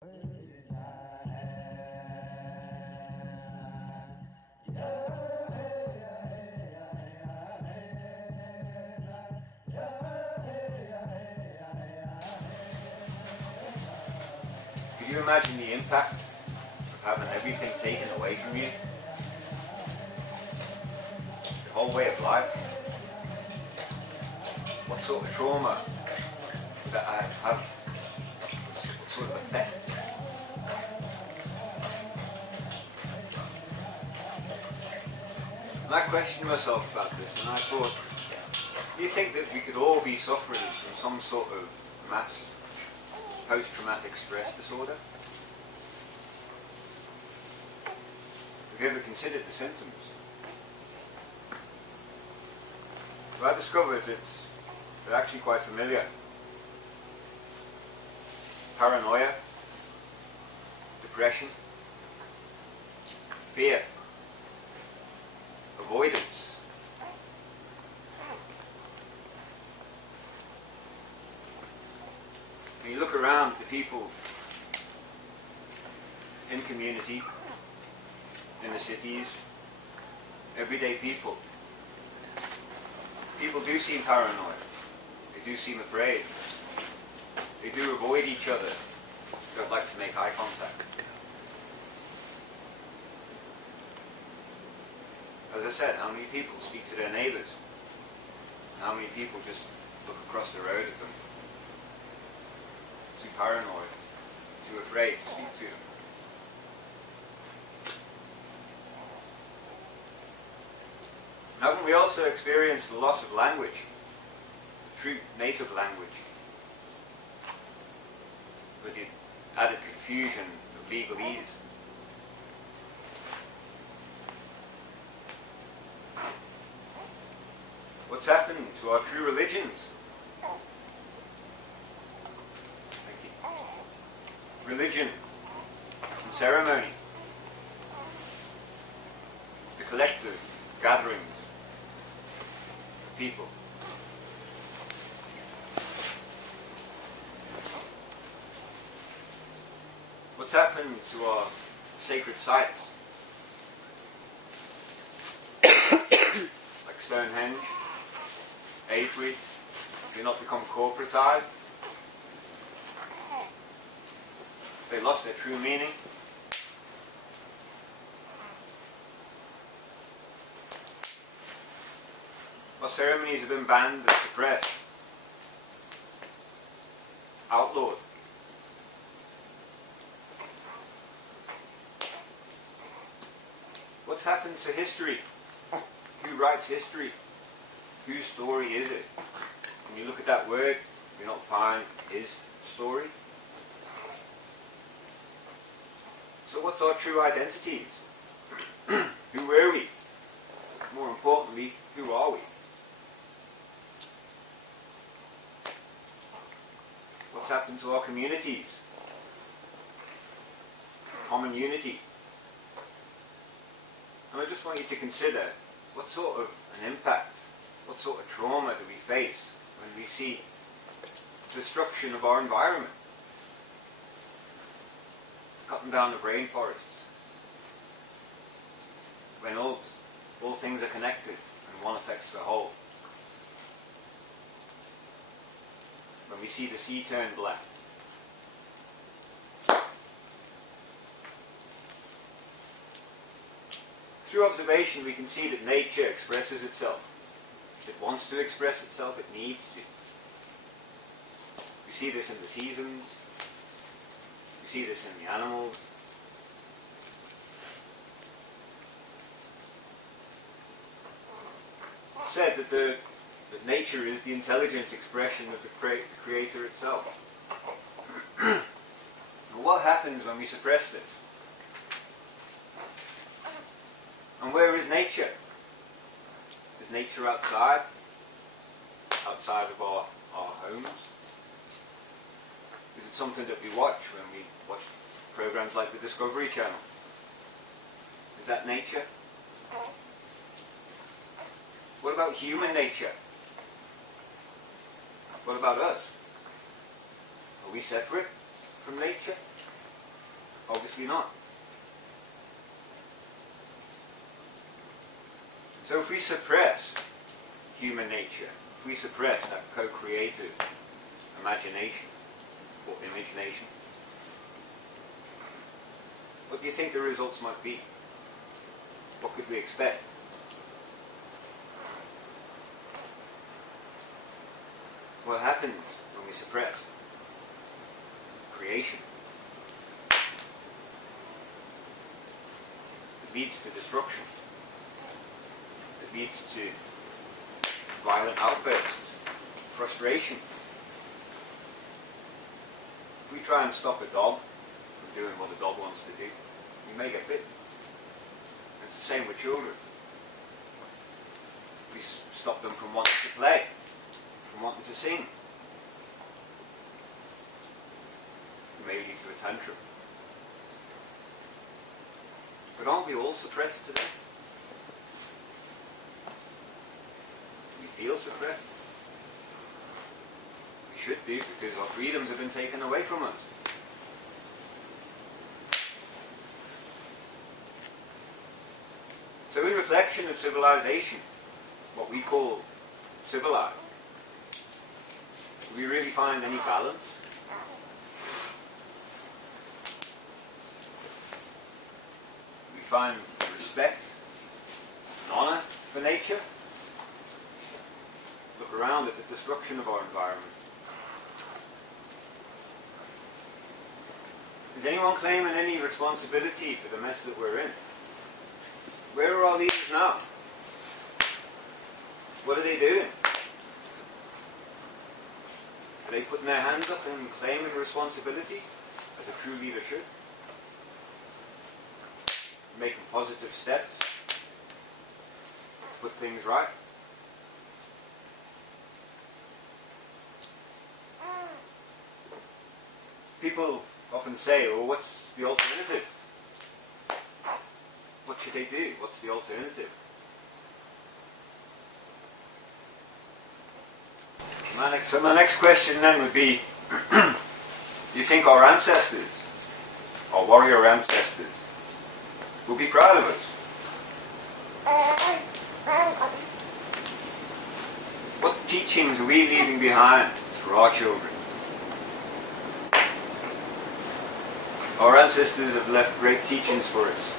Could you imagine the impact of having everything taken away from you? Your whole way of life? What sort of trauma would that have? What sort of effect? And I questioned myself about this, and I thought, do you think that we could all be suffering from some sort of mass post-traumatic stress disorder? Have you ever considered the symptoms? Well, I discovered that they're actually quite familiar. Paranoia, depression, fear, avoidance. When you look around the people in community, in the cities, everyday people, people do seem paranoid, they do seem afraid, they do avoid each other, don't like to make eye contact. As I said, how many people speak to their neighbours? How many people just look across the road at them? Too paranoid, too afraid to speak to them. Haven't we also experienced the loss of language, true native language, with the added confusion of legalese? What's happened to our true religions? Thank you. Religion and ceremony, the collective gatherings of people. What's happened to our sacred sites? Like Stonehenge, Avery, do not become corporatized. They lost their true meaning. Our ceremonies have been banned and suppressed, outlawed. What's happened to history? Who writes history? Whose story is it? When you look at that word, you don't find his story. So what's our true identities? Who were we? More importantly, who are we? What's happened to our communities? Common unity. And I just want you to consider what sort of an impact, what sort of trauma do we face when we see destruction of our environment? Cutting down the rainforests. When all things are connected and one affects the whole. When we see the sea turn black. Through observation we can see that nature expresses itself. It wants to express itself, it needs to. We see this in the seasons, we see this in the animals. It's said that nature is the intelligence expression of the creator itself. And what happens when we suppress this? And where is nature? Is nature outside? Outside of our homes? Is it something that we watch when we watch programs like the Discovery Channel? Is that nature? What about human nature? What about us? Are we separate from nature? Obviously not. So if we suppress human nature, if we suppress that co-creative imagination or imagination, what do you think the results might be? What could we expect? What happens when we suppress creation? It leads to destruction. It leads to violent outbursts, frustration. If we try and stop a dog from doing what a dog wants to do, we may get bit. And it's the same with children. If we stop them from wanting to play, from wanting to sing, it may lead to a tantrum. But aren't we all suppressed today? We feel suppressed. We should do, because our freedoms have been taken away from us. So in reflection of civilization, what we call civilized, do we really find any balance? Do we find respect and honour for nature? Look around at the destruction of our environment. Is anyone claiming any responsibility for the mess that we're in? Where are our leaders now? What are they doing? Are they putting their hands up and claiming responsibility, as a true leader should? Making positive steps? Put things right? People often say, well, what's the alternative? What should they do? What's the alternative? My next question then would be, do you think our ancestors, our warrior ancestors, will be proud of us? What teachings are we leaving behind for our children? Our ancestors have left great teachings for us.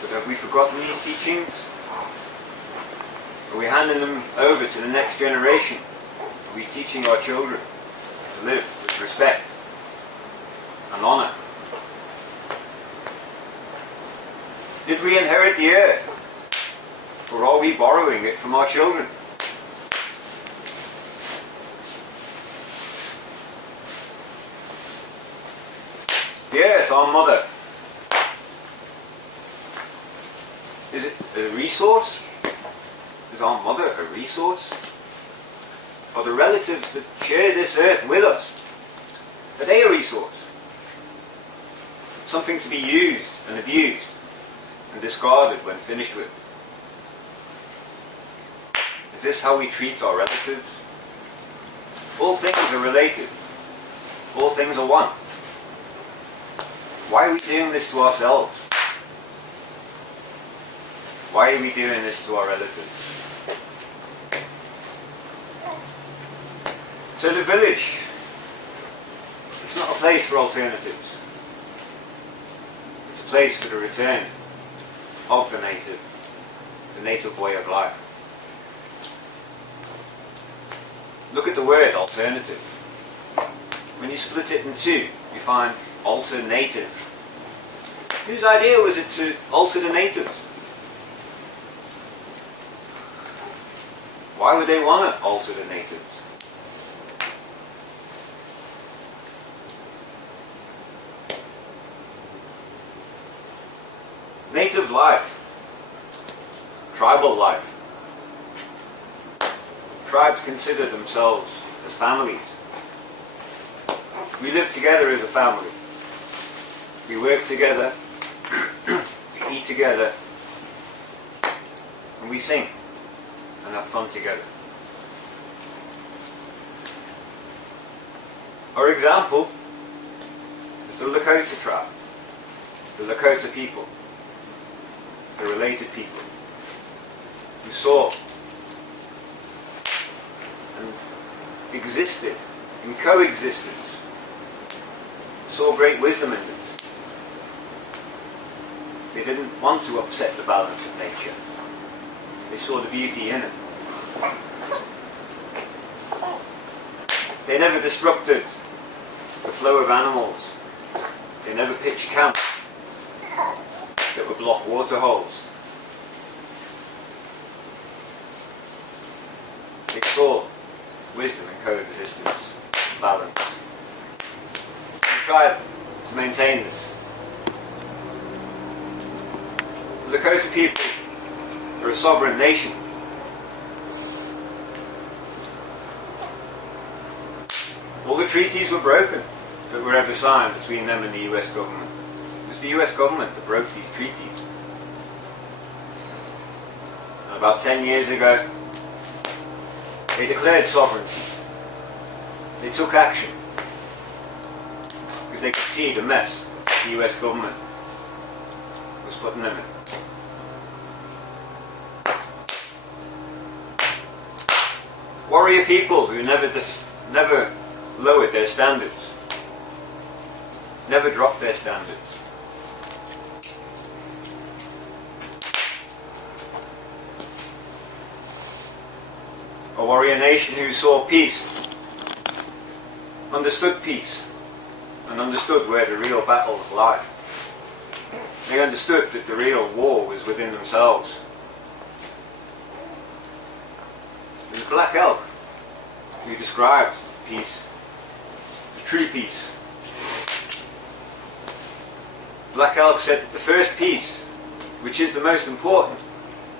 But have we forgotten these teachings? Are we handing them over to the next generation? Are we teaching our children to live with respect and honour? Did we inherit the earth? Or are we borrowing it from our children? The earth, our mother, is it a resource? Is our mother a resource? Are the relatives that share this earth with us, are they a resource? Something to be used and abused and discarded when finished with? Is this how we treat our relatives? All things are related. All things are one. Why are we doing this to ourselves? Why are we doing this to our relatives? So the village, it's not a place for alternatives. It's a place for the return of the native way of life. Look at the word alternative. When you split it in two, you find alternative. Whose idea was it to alter the natives? Why would they want to alter the natives? Native life, tribal life. Tribes consider themselves as families. We live together as a family. We work together, we eat together, and we sing and have fun together. Our example is the Lakota tribe, the Lakota people, the related people, who saw and existed in coexistence, saw great wisdom in this. They didn't want to upset the balance of nature. They saw the beauty in it. They never disrupted the flow of animals. They never pitched camp that would block water holes. They saw wisdom in coexistence, balance. They tried to maintain this. The Lakota people are a sovereign nation. All the treaties were broken that were ever signed between them and the US government. It was the US government that broke these treaties. And about 10 years ago, they declared sovereignty. They took action because they could see the mess the US government was putting them in. Warrior people who never lowered their standards, never dropped their standards. A warrior nation who saw peace, understood peace, and understood where the real battles lie. They understood that the real war was within themselves. And the Black Elk, who described peace, the true peace. Black Elk said that the first peace, which is the most important,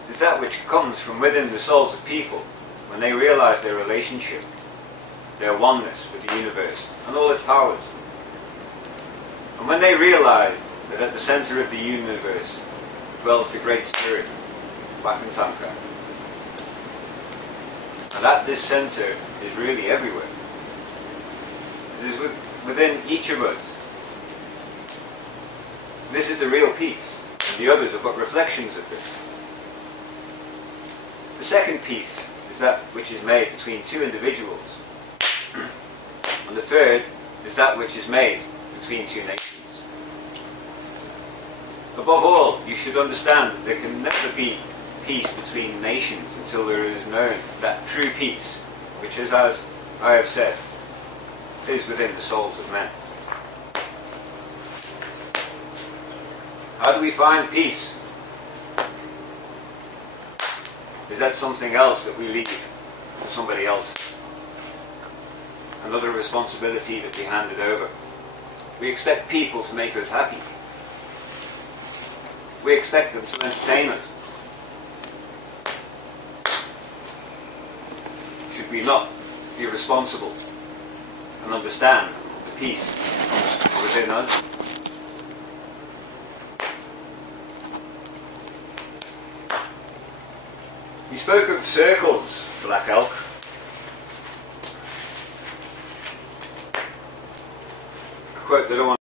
is that which comes from within the souls of people when they realize their relationship, their oneness with the universe and all its powers. And when they realize that at the center of the universe dwells the Great Spirit, Wakantanka, and that this center is really everywhere. It is within each of us. This is the real peace, and the others are but reflections of this. The second peace is that which is made between two individuals. And the third is that which is made between two nations. Above all, you should understand that there can never be peace between nations until there is known that true peace, which is, as I have said, is within the souls of men. How do we find peace? Is that something else that we leave to somebody else? Another responsibility that we handed over. We expect people to make us happy. We expect them to entertain us. Should we not be responsible and understand the peace within us? He spoke of circles, Black Elk. A quote that I want